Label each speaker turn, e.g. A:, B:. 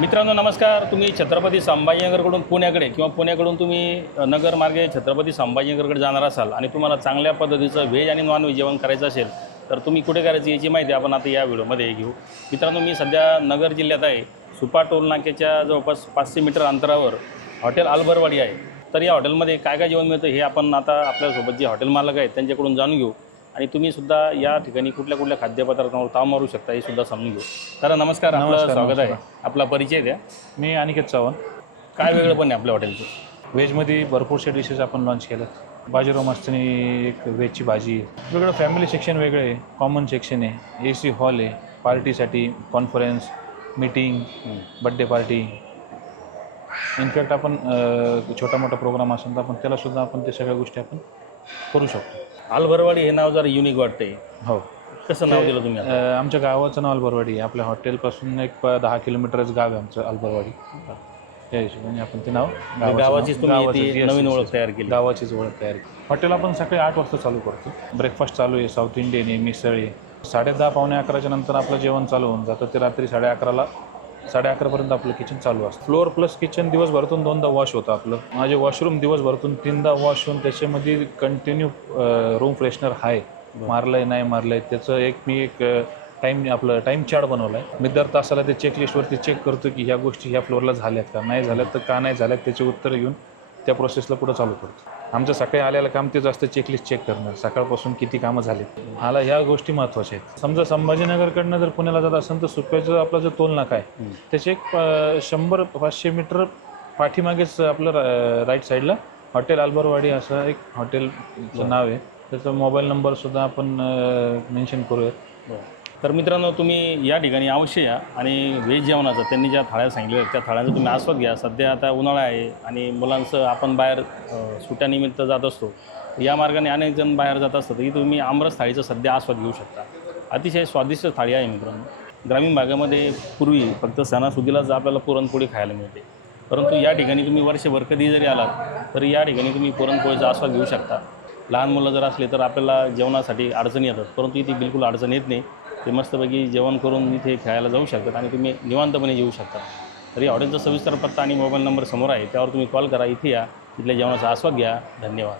A: मित्रांनो नमस्कार. तुम्ही छत्रपती संभाजीनगरकडून पुण्याकडे किंवा पुण्याकडून तुम्ही नगरमार्गे छत्रपती संभाजीनगरकडे जाणार असाल आणि तुम्हाला चांगल्या पद्धतीचं व्हेज आणि नॉन व्हेज जेवण करायचं असेल तर तुम्ही कुठे करायची याची माहिती आपण आता या व्हिडिओमध्ये घेऊ. मित्रांनो मी सध्या नगर जिल्ह्यात आहे. सुपा टोल नाक्याच्या जवळपास पाचशे मीटर अंतरावर हॉटेल आलबरवाडी आहे. तर या हॉटेलमध्ये काय काय जेवण मिळतं हे आपण आता आपल्यासोबत जे हॉटेल मालक आहेत त्यांच्याकडून जाणून घेऊ. आणि तुम्ही सुद्धा या ठिकाणी कुठल्या कुठल्या खाद्यपदार्थांवर ताव मारू शकता हे सुद्धा समजून घेऊ. तर नमस्कार. आपलं
B: नमस्कार,
A: स्वागत आहे. आपला परिचय द्या.
B: मी अनिकेत चव्हाण.
A: काय वेगळं पण आहे आपल्या हॉटेलचं?
B: व्हेजमध्ये भरपूरशे डिशेस आपण लॉन्च केलं बाजीराव मस्तनी एक व्हेजची भाजी आहे. वेगळं फॅमिली सेक्शन वेगळं आहे. कॉमन सेक्शन आहे. ए सी हॉल आहे. पार्टीसाठी conference meeting birthday party in fact आपण अं, छोटा मोठा प्रोग्राम असेल तर आपण त्यालासुद्धा आपण ते सगळ्या गोष्टी आपण करू शकतो.
A: आलभरवाडी हे नाव जरा युनिक वाटतंय.
B: हो.
A: कसं नाव दिलं तुम्ही आता?
B: अं, आमच्या गावाचं नाव अल्बरवाडी आहे. आपल्या हॉटेलपासून एक प- दहा किलोमीटरच गाव आहे आमचं अल्बरवाडी त्या हिशोबाने आपण ते नाव गावाचं
A: गावाचीच
B: नाव-
A: तुम्ही
B: गावाचंच,
A: ती
B: yes,
A: नवीन
B: yes,
A: ओळख. तयार केली.
B: गावाचीच ओळख तयार केली. हॉटेल आपण सकाळी आठ वाजता चालू करतो. ब्रेकफास्ट चालू आहे साऊथ इंडियन आहे मिसळ आहे. साडे दहा पावणे अकराच्या नंतर आपलं जेवण चालू होऊन जातं. ते रात्री साडे अकराला साडे अकरापर्यंत आपलं किचन चालू असतं. फ्लोअर प्लस किचन दिवसभरातून दोनदा वॉश होतं आपलं. माझे वॉशरूम दिवसभरातून तीनदा वॉश होऊन त्याच्यामध्ये कंटिन्यू रूम फ्रेशनर आहे. मारलंय नाही मारलंय त्याचं एक मी एक टाईम आपलं टाईम चार्ट बनवला आहे मी दर तासाला ते चेकलिस्टवरती चेक करतो की ह्या गोष्टी ह्या फ्लोअरला झाल्यात का? नाही झाल्यात तर का नाही झाल्यात? त्याचे उत्तर घेऊन त्या प्रोसेसला पुढं चालू करतो आमचं सकाळी आलेलं काम तेच असतं चेकलिस्ट चेक करणं सकाळपासून किती कामं झालीत मला ह्या गोष्टी महत्त्वाच्या आहेत. समजा संभाजीनगरकडनं जर पुण्याला जात असेल तर सुप्याचं आपला जो टोल नाका आहे. त्याचे एक शंभर पाचशे मीटर पाठीमागेच आपलं रा- राईट साईडला हॉटेल आलबरवाडी असं एक हॉटेलचं नाव आहे. त्याचा मोबाईल नंबरसुद्धा आपण मेन्शन करूयात.
A: बरं. तर मित्रांनो तुम्ही या ठिकाणी अवश्य या आणि व्हेज जेवणाचं त्यांनी ज्या थाळ्या सांगितल्या आहेत, त्या थाळ्यांचा तुम्ही आस्वाद घ्या. सध्या आता उन्हाळा आहे आणि मुलांचं आपण बाहेर सुट्यानिमित्त जात असतो. या मार्गाने अनेक जण बाहेर जात असतात. की तुम्ही आमरस थाळीचा सध्या आस्वाद घेऊ शकता. अतिशय स्वादिष्ट थाळी आहे मित्रांनो. ग्रामीण भागामध्ये पूर्वी फक्त सणासुदीलाच आपल्याला पुरणपोळी खायला मिळते. परंतु या ठिकाणी तुम्ही वर्षभर कधी जरी आलात तर या ठिकाणी तुम्ही पुरणपोळीचा आस्वाद घेऊ शकता. लहान मुलं जर असले तर आपल्याला जेवणासाठी अडचणी येतात. परंतु इथे बिलकुल अडचण येत नाही. ते मस्तपैकी जेवण करून इथे खेळायला जाऊ शकतात आणि तुम्ही निवांतपणे येऊ शकता. तरी हॉटेलचा सविस्तर पत्ता आणि मोबाईल नंबर समोर आहे त्यावर तुम्ही कॉल करा इथे या. इथल्या जेवणाचा आस्वाद घ्या. धन्यवाद.